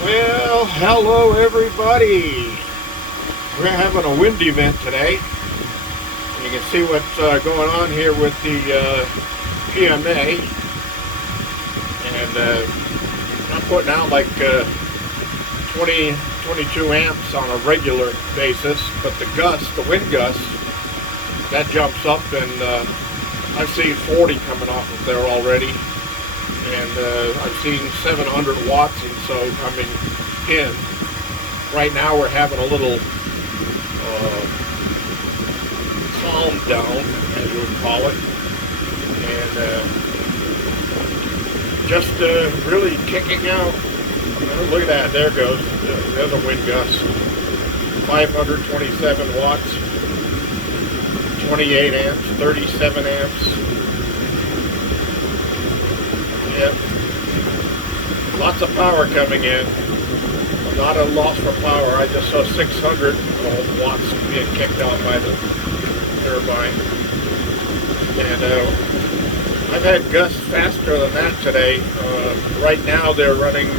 Well, hello everybody. We're having a wind event today. And you can see what's going on here with the PMA. And I'm putting out like 20, 22 amps on a regular basis. But the wind gust, that jumps up, and I've seen 40 coming off of there already. And I've seen 700 watts and so coming in. Right now we're having a little calm down, as you would call it, and just really kicking out. Look at that, there goes. There's a wind gust. 527 watts, 28 amps, 37 amps. Yep. Lots of power coming in. Not a loss for power. I just saw 600 watts being kicked out by the turbine. And I've had gusts faster than that today. Right now they're running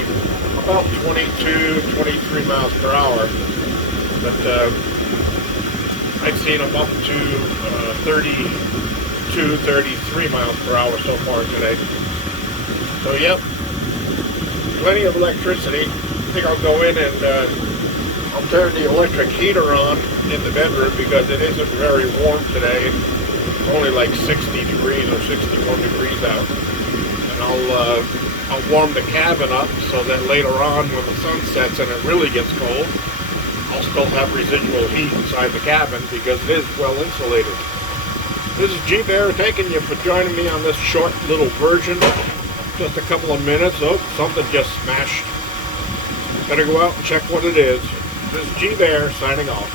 about 22, 23 miles per hour. But I've seen them up to 32, 33 miles per hour so far today. So yep, plenty of electricity. I think I'll go in and I'll turn the electric heater on in the bedroom because it isn't very warm today. It's only like 60 degrees or 61 degrees out. And I'll warm the cabin up so that later on when the sun sets and it really gets cold, I'll still have residual heat inside the cabin because it is well insulated. This is G-Bear thanking you for joining me on this short little version. Just a couple of minutes. Oh, something just smashed. Better go out and check what it is. This is G-Bear signing off.